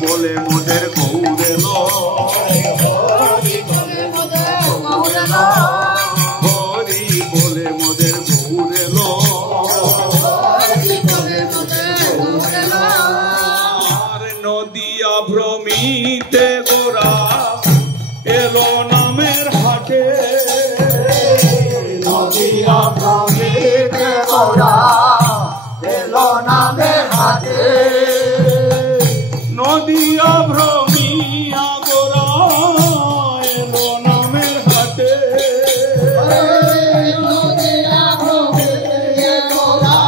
বলে মোদের গৌরে লো, হরি বলে মোদের গৌরে লো, হরি বলে মোদের গৌরে লো, হরি বলে মোদের গৌরে লো। আর নদিয়া ভ্রমিতে গোরা এলো নামের হাটে, নদিয়া ভ্রমিতে গোরা এলো নামের হাটে, নদিয়া ভ্রমিয়া গোরা এলো নামের হাটে, নদিয়া ভ্রমিয়া গোরা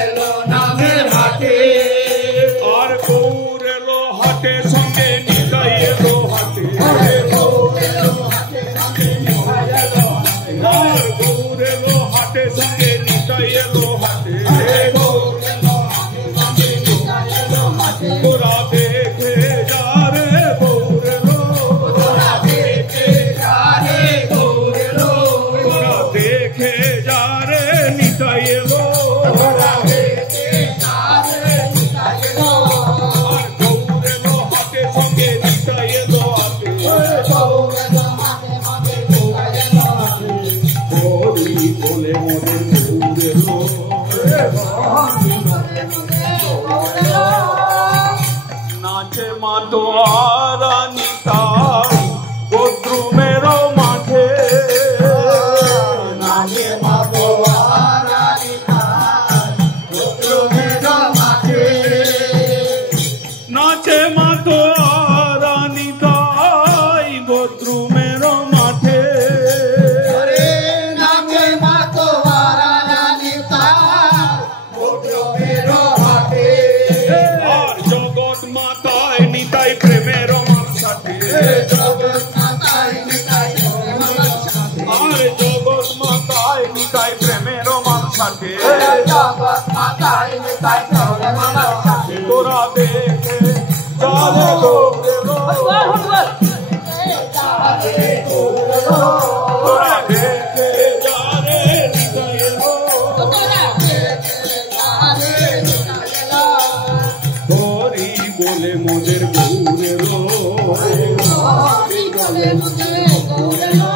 এলো নামের হাটে। আর গৌর এলো হাটে সঙ্গে নিতাই এলো হাটে, গৌর এলো হাটে সঙ্গে নিতাই এলো হাটে, আর গৌর এলো হাটে সঙ্গে নিতাই এলো হাটে, গৌর এলো হাটে সঙ্গে নিতাই এলো হাটে। গোরা দেখে যা রে গৌর এলো, গোরা দেখে যা রে গৌর এলো, গোরা দেখে যা রে নিতাই এলো, গোরা দেখে যা রে নিতাই এলো। আর গৌর এলো হাটে সঙ্গে নিতাই এলো হাটে, গৌর এলো হাটে সঙ্গে নিতাই এলো হাটে। হরি বলে মোদের গৌর এলো, হরি বলে মোদের গৌর এলো। নাচে মাতোয়ারা নিতাই গোদ্রুমের মাঠে, নাচে মাতোয়ারা নিতাই গোদ্রুমের মাঠে, নাচে মাতোয়ারা নিতাই গোদ্রুমের মাঠে, নাচে মাতোয়ারা নিতাই গোদ্রুমের মাঠে। আর জগৎ মাতায় নিতাই প্রেমের মালসাতে, জগৎ মাতায় নিতাই প্রেমের মালসাতে, আর জগৎ মাতায় নিতাই প্রেমের মালসাতে, জগৎ মাতায় নিতাই প্রেমের মালসাতে। তোরা দেখে যারে গৌরে লো, তোরা দেখে যারে নিতাই এলো, হরি বলে মোদের গৌরে লো, হরি বলে মোদের গৌরে লো।